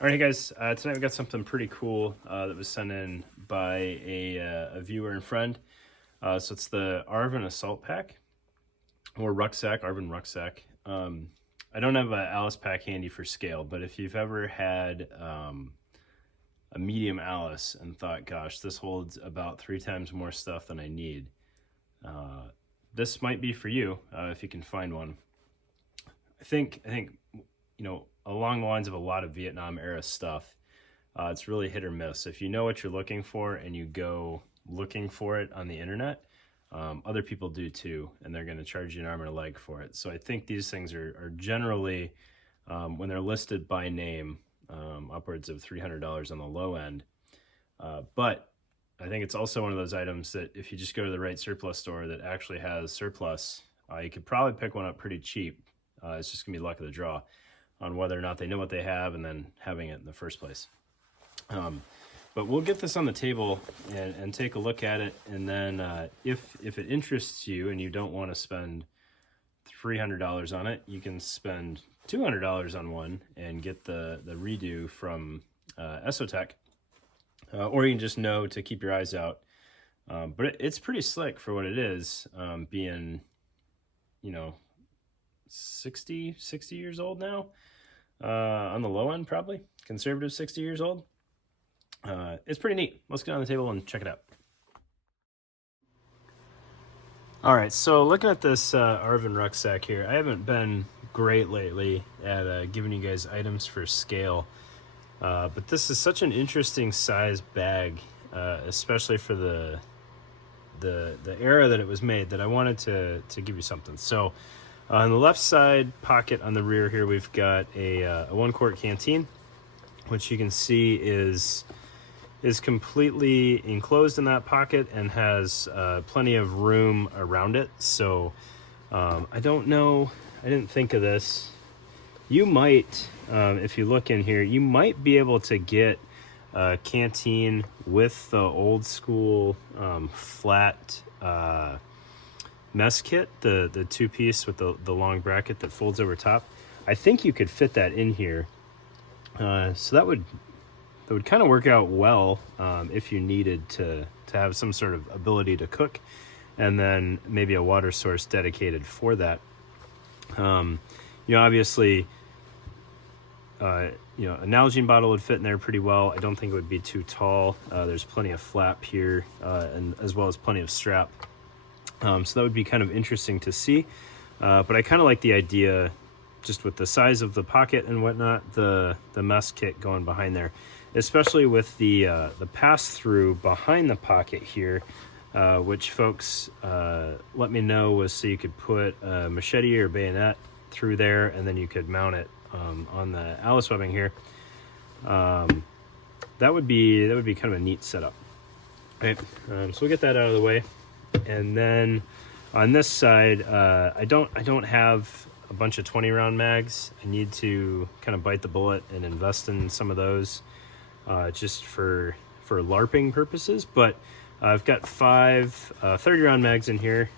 All right, guys, tonight we got something pretty cool that was sent in by a viewer and friend. So it's the ARVN Assault Pack, or Rucksack, ARVN Rucksack. I don't have an Alice pack handy for scale, but if you've ever had a medium Alice and thought, gosh, this holds about 3 times more stuff than I need, this might be for you if you can find one. I think along the lines of a lot of Vietnam era stuff, it's really hit or miss. If you know what you're looking for and you go looking for it on the internet, other people do too, and they're going to charge you an arm and a leg for it. So I think these things are generally, when they're listed by name, upwards of $300 on the low end. But I think it's also one of those items that if you just go to the right surplus store that actually has surplus, you could probably pick one up pretty cheap. It's just gonna be luck of the draw on whether or not they know what they have and then having it in the first place. But we'll get this on the table and take a look at it, and then if it interests you and you don't want to spend $300 on it, you can spend $200 on one and get the redo from Esotech, or you can just know to keep your eyes out. But it's pretty slick for what it is, being 60 years old now, on the low end, probably conservative 60 years old. It's pretty neat. Let's get on the table and check it out. All right, so looking at this ARVN rucksack here, I haven't been great lately at giving you guys items for scale, but this is such an interesting size bag, especially for the era that it was made, that I wanted to give you something. So on the left side pocket on the rear here, we've got a 1-quart canteen, which you can see is completely enclosed in that pocket and has plenty of room around it. So I don't know, I didn't think of this. You might, if you look in here, you might be able to get a canteen with the old school flat mess kit, the 2-piece with the long bracket that folds over top. I think you could fit that in here. So that would kind of work out well if you needed to have some sort of ability to cook, and then maybe a water source dedicated for that. Obviously, an Nalgene bottle would fit in there pretty well. I don't think it would be too tall. There's plenty of flap here, and as well as plenty of strap. So that would be kind of interesting to see. But I kind of like the idea, just with the size of the pocket and whatnot, the mess kit going behind there, especially with the pass-through behind the pocket here, which folks let me know was so you could put a machete or bayonet through there, and then you could mount it on the Alice webbing here. That would be kind of a neat setup. Right, so we'll get that out of the way, and then on this side, I don't have a bunch of 20-round mags. I need to kind of bite the bullet and invest in some of those, just for LARPing purposes. But I've got 5 30-round mags in here,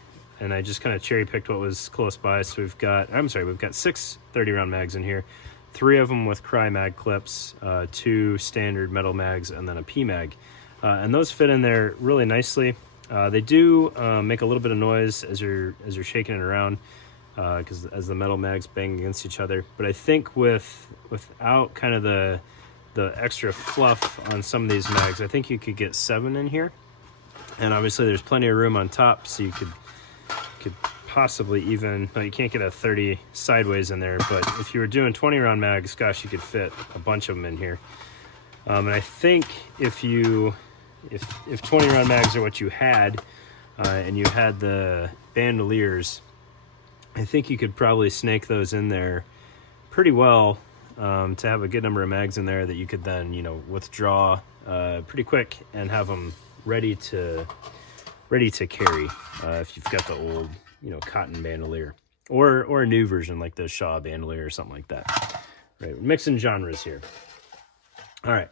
and I just kind of cherry-picked what was close by. So we've got 6 30-round mags in here, 3 of them with Cry mag clips, 2 standard metal mags, and then a P mag. And those fit in there really nicely. They do make a little bit of noise as you're shaking it around, because as the metal mags bang against each other. But I think without kind of the extra fluff on some of these mags, I think you could get 7 in here. And obviously there's plenty of room on top, so you could possibly even, no, you can't get a 30 sideways in there, but if you were doing 20-round mags, gosh, you could fit a bunch of them in here. And I think if 20-round mags are what you had, and you had the bandoliers, I think you could probably snake those in there pretty well, to have a good number of mags in there that you could then, withdraw pretty quick and have them ready to carry, if you've got the old, cotton bandolier, or a new version like the Shaw bandolier or something like that. Right, we're mixing genres here. All right,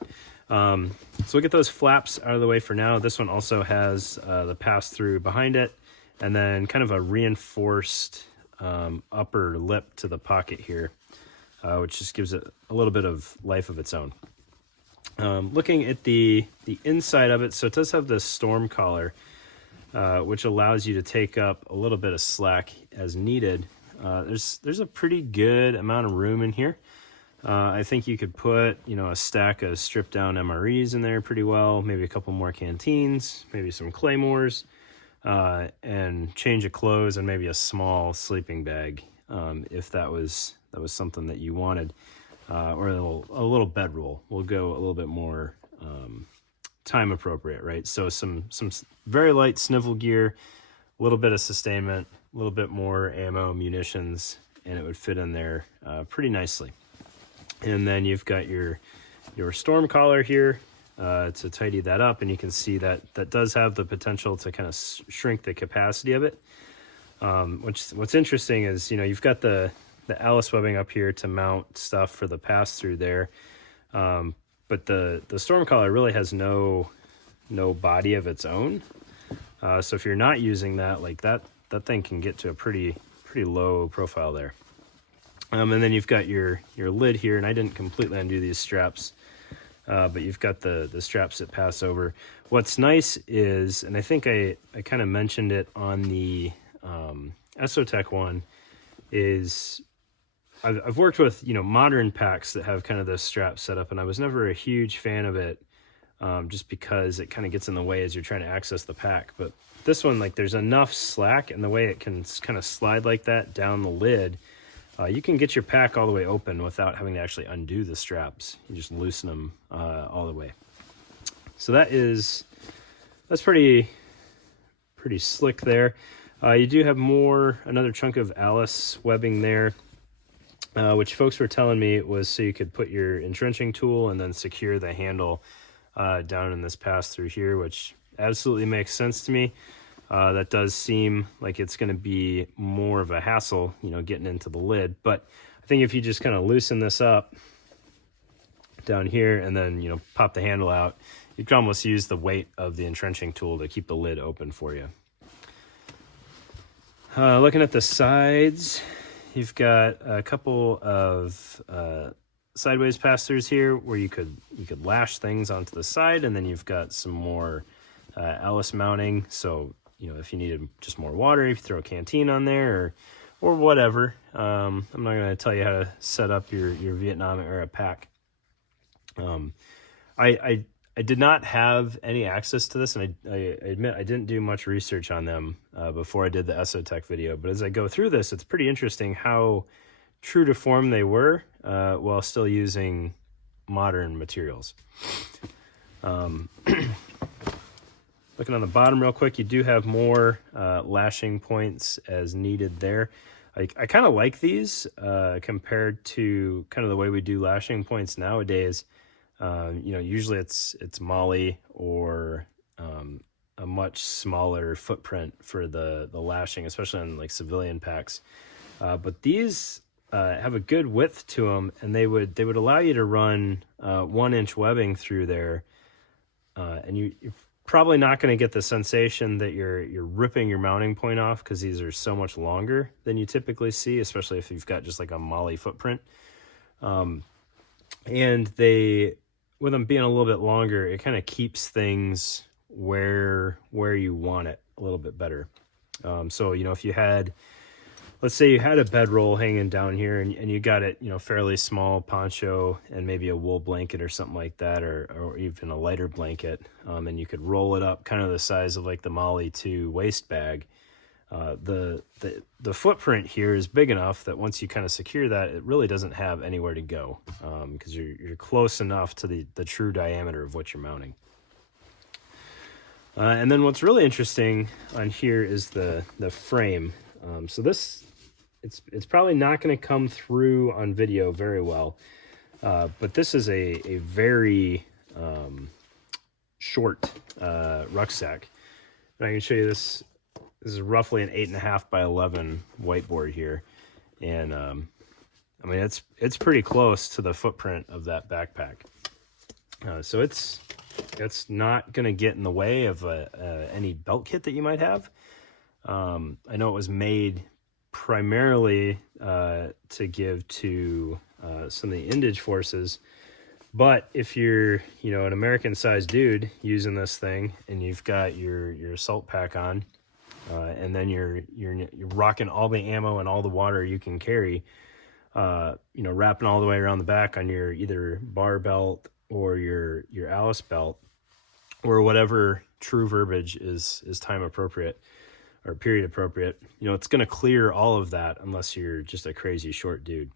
so we'll get those flaps out of the way for now. This one also has the pass-through behind it, and then kind of a reinforced upper lip to the pocket here. which just gives it a little bit of life of its own. Looking at the inside of it, so it does have this storm collar, which allows you to take up a little bit of slack as needed. There's a pretty good amount of room in here. I think you could put, a stack of stripped down MREs in there pretty well, maybe a couple more canteens, maybe some claymores, and change of clothes, and maybe a small sleeping bag, if that was something that you wanted, or a little bedroll. We'll go a little bit more time appropriate, right? So some very light snivel gear, a little bit of sustainment, a little bit more ammo, munitions, and it would fit in there pretty nicely. And then you've got your storm collar here to tidy that up, and you can see that does have the potential to kind of shrink the capacity of it. What's interesting is, you've got the Alice webbing up here to mount stuff for the pass-through there, but the storm collar really has no body of its own. So if you're not using that, like that thing can get to a pretty low profile there. And then you've got your lid here, and I didn't completely undo these straps, but you've got the straps that pass over. What's nice is, and I think I kind of mentioned it on the Esotech one, is I've worked with modern packs that have kind of this strap set up, and I was never a huge fan of it, just because it kind of gets in the way as you're trying to access the pack. But this one, like, there's enough slack, and the way it can kind of slide like that down the lid, you can get your pack all the way open without having to actually undo the straps. You just loosen them all the way. So that's pretty slick there. You do have another chunk of Alice webbing there, which folks were telling me was so you could put your entrenching tool and then secure the handle down in this pass through here, which absolutely makes sense to me. That does seem like it's going to be more of a hassle, getting into the lid. But I think if you just kind of loosen this up down here and then, pop the handle out, you can almost use the weight of the entrenching tool to keep the lid open for you. Looking at the sides, you've got a couple of sideways pass-throughs here where you could lash things onto the side, and then you've got some more Alice mounting. So, if you needed just more water, if you throw a canteen on there or whatever. I'm not going to tell you how to set up your Vietnam era pack. I did not have any access to this, and I admit I didn't do much research on them before I did the Esotech video. But as I go through this, it's pretty interesting how true to form they were while still using modern materials. Looking on the bottom real quick, you do have more lashing points as needed there. I kind of like these compared to kind of the way we do lashing points nowadays. Usually it's molly or a much smaller footprint for the lashing, especially on like civilian packs. But these have a good width to them, and they would allow you to run 1-inch webbing through there, and you're probably not going to get the sensation that you're ripping your mounting point off, because these are so much longer than you typically see, especially if you've got just like a molly footprint. And with them being a little bit longer, it kind of keeps things where you want it a little bit better. So if you had, let's say you had a bedroll hanging down here, and you got it, fairly small poncho and maybe a wool blanket or something like that, or even a lighter blanket, and you could roll it up kind of the size of like the Molly 2 waist bag. The footprint here is big enough that once you kind of secure that, it really doesn't have anywhere to go, because you're close enough to the true diameter of what you're mounting. And then what's really interesting on here is the frame. So this, it's probably not going to come through on video very well, but this is a very short rucksack. And I can show you this. This is roughly an 8.5 by 11 whiteboard here, and I mean it's pretty close to the footprint of that backpack. So it's not going to get in the way of any belt kit that you might have. I know it was made primarily to give to some of the endage forces. But if you're, you know, an American-sized dude using this thing, and you've got your assault pack on, and then you're rocking all the ammo and all the water you can carry, you know, wrapping all the way around the back on your either bar belt or your Alice belt, or whatever true verbiage is time appropriate or period appropriate, you know, it's going to clear all of that unless you're just a crazy short dude.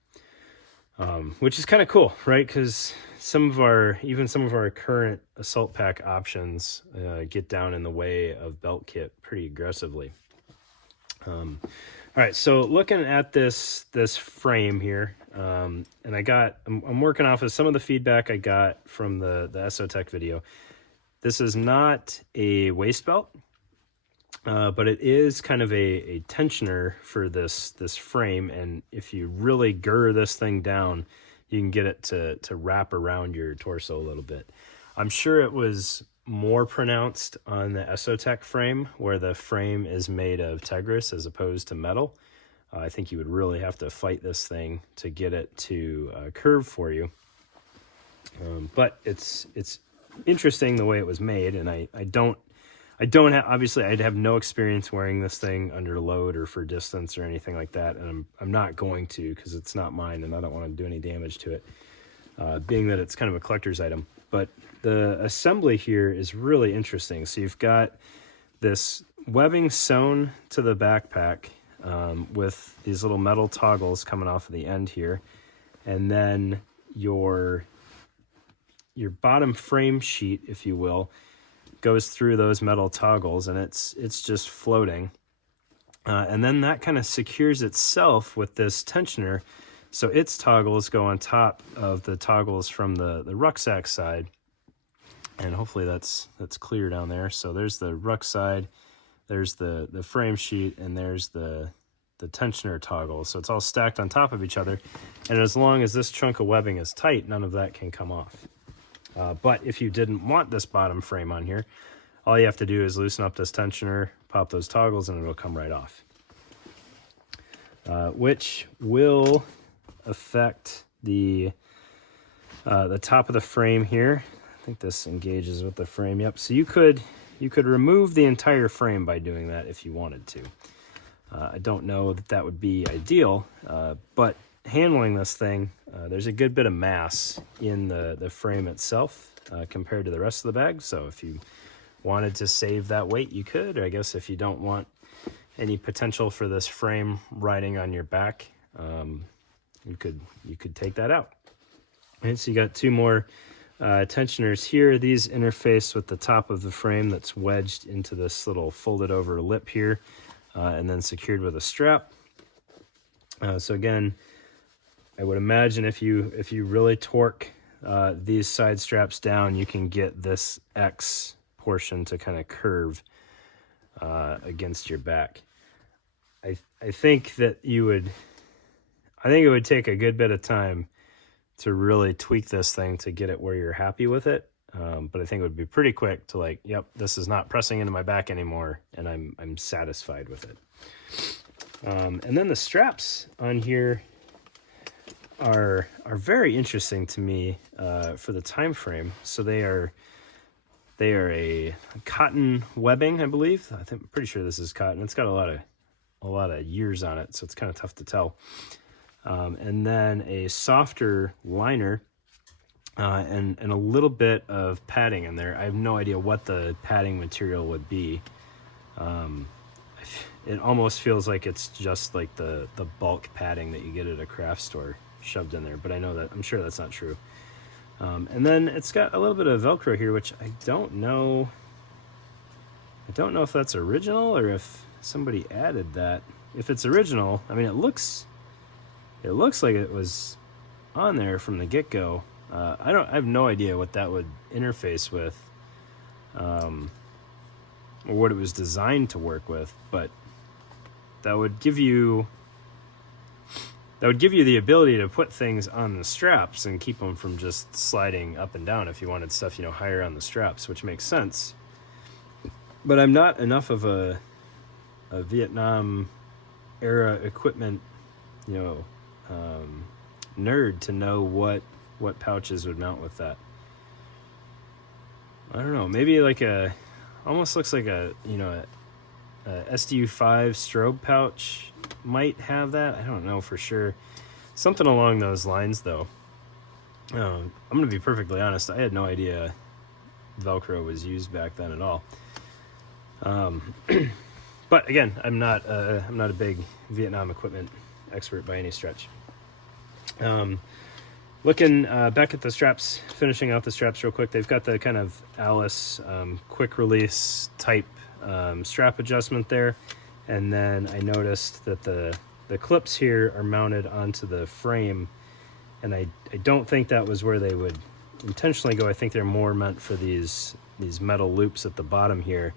Which is kind of cool, right? Because even some of our current assault pack options get down in the way of belt kit pretty aggressively. All right, so looking at this frame here, and I'm working off of some of the feedback I got from the Esotech video. This is not a waist belt, but it is kind of a tensioner for this frame, and if you really gur this thing down, you can get it to wrap around your torso a little bit. I'm sure it was more pronounced on the Esotech frame, where the frame is made of Tegris as opposed to metal. I think you would really have to fight this thing to get it to curve for you. But it's interesting the way it was made, and I don't have, obviously I'd have no experience wearing this thing under load or for distance or anything like that, and I'm not going to, because it's not mine and I don't want to do any damage to it, being that it's kind of a collector's item. But the assembly here is really interesting. So you've got this webbing sewn to the backpack, with these little metal toggles coming off of the end here, and then your bottom frame sheet, if you will, goes through those metal toggles, and it's just floating, and then that kind of secures itself with this tensioner, so its toggles go on top of the toggles from the rucksack side, and hopefully that's clear down there. So there's the ruck side, there's the frame sheet, and there's the tensioner toggle. So it's all stacked on top of each other, and as long as this chunk of webbing is tight, none of that can come off. But if you didn't want this bottom frame on here, all you have to do is loosen up this tensioner, pop those toggles, and it'll come right off. Which will affect the top of the frame here. I think this engages with the frame. Yep. So you could remove the entire frame by doing that if you wanted to. I don't know that would be ideal, but handling this thing, there's a good bit of mass in the frame itself compared to the rest of the bag. So if you wanted to save that weight, you could. Or I guess if you don't want any potential for this frame riding on your back, you could take that out. And so you got two more tensioners here. These interface with the top of the frame that's wedged into this little folded over lip here, and then secured with a strap. So again, I would imagine if you really torque these side straps down, you can get this X portion to kind of curve against your back. I think that I think it would take a good bit of time to really tweak this thing to get it where you're happy with it. But I think it would be pretty quick to like, yep, this is not pressing into my back anymore, and I'm satisfied with it. And then the straps on here are very interesting to me for the time frame. So they are a cotton webbing, I believe. I'm pretty sure this is cotton. It's got a lot of years on it, so it's kind of tough to tell. And then a softer liner, and a little bit of padding in there. I have no idea what the padding material would be. It almost feels like it's just like the bulk padding that you get at a craft store shoved in there, but I'm sure that's not true. And then it's got a little bit of Velcro here, which I don't know if that's original or if somebody added that. If it's original, I mean, it looks like it was on there from the get-go. I have no idea what that would interface with, or what it was designed to work with, but that would give you the ability to put things on the straps and keep them from just sliding up and down if you wanted stuff, higher on the straps, which makes sense. But I'm not enough of a Vietnam era equipment, nerd to know what pouches would mount with that. I don't know, maybe like a, almost looks like a, you know, a SDU5 strobe pouch might have that. I don't know for sure. Something along those lines though. I'm gonna be perfectly honest, I had no idea Velcro was used back then at all. But again, I'm not a big Vietnam equipment expert by any stretch. Looking back at the straps, finishing out the straps real quick, they've got the kind of Alice quick release type strap adjustment there. And then I noticed that the clips here are mounted onto the frame, and I don't think that was where they would intentionally go. I think they're more meant for these metal loops at the bottom here.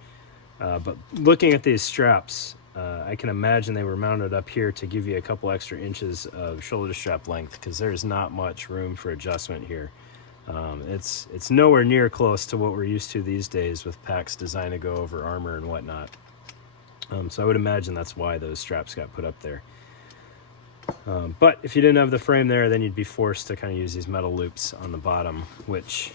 But looking at these straps, I can imagine they were mounted up here to give you a couple extra inches of shoulder strap length, because there's not much room for adjustment here. It's nowhere near close to what we're used to these days with packs designed to go over armor and whatnot. So I would imagine that's why those straps got put up there. But if you didn't have the frame there, then you'd be forced to kind of use these metal loops on the bottom, which,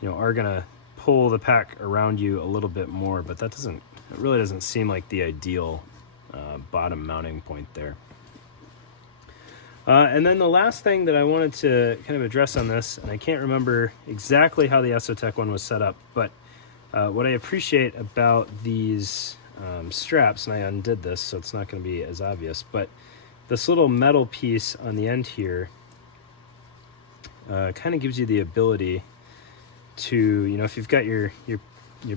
you know, are gonna pull the pack around you a little bit more, but it really doesn't seem like the ideal bottom mounting point there. And then the last thing that I wanted to kind of address on this, and I can't remember exactly how the Esotec one was set up, but what I appreciate about these straps, and I undid this so it's not going to be as obvious, but this little metal piece on the end here kind of gives you the ability to, you know, if you've got your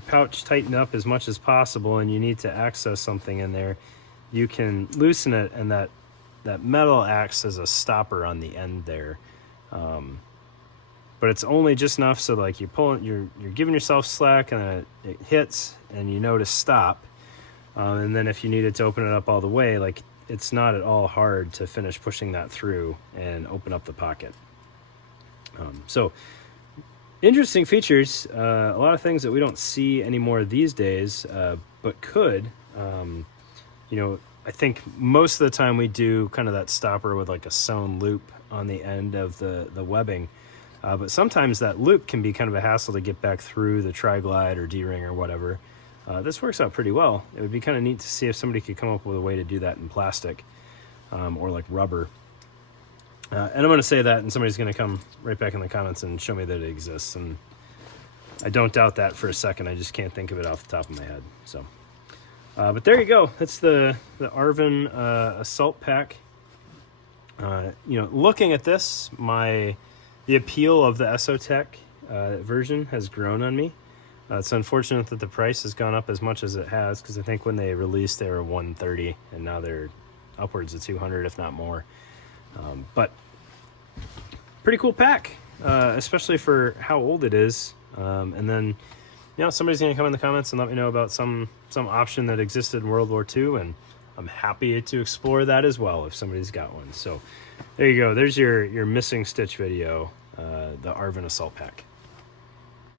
pouch tightened up as much as possible and you need to access something in there, you can loosen it, and that metal acts as a stopper on the end there. But it's only just enough so like you're giving yourself slack, and it hits and you know to stop. And then if you needed to open it up all the way, like, it's not at all hard to finish pushing that through and open up the pocket. So interesting features, a lot of things that we don't see anymore these days, but could. You know, I think most of the time we do kind of that stopper with like a sewn loop on the end of the webbing, but sometimes that loop can be kind of a hassle to get back through the tri-glide or D-ring or whatever. This works out pretty well. It would be kind of neat to see if somebody could come up with a way to do that in plastic or like rubber. And I'm going to say that, and somebody's going to come right back in the comments and show me that it exists. And I don't doubt that for a second. I just can't think of it off the top of my head. So, but there you go. That's the ARVN Assault Pack. You know, looking at this, the appeal of the Esotec version has grown on me. It's unfortunate that the price has gone up as much as it has, because I think when they released they were $130, and now they're upwards of $200, if not more. But pretty cool pack, especially for how old it is. And then, you know, somebody's going to come in the comments and let me know about some option that existed in World War II, and I'm happy to explore that as well if somebody's got one. So there you go. There's your missing stitch video, the ARVN Assault Pack.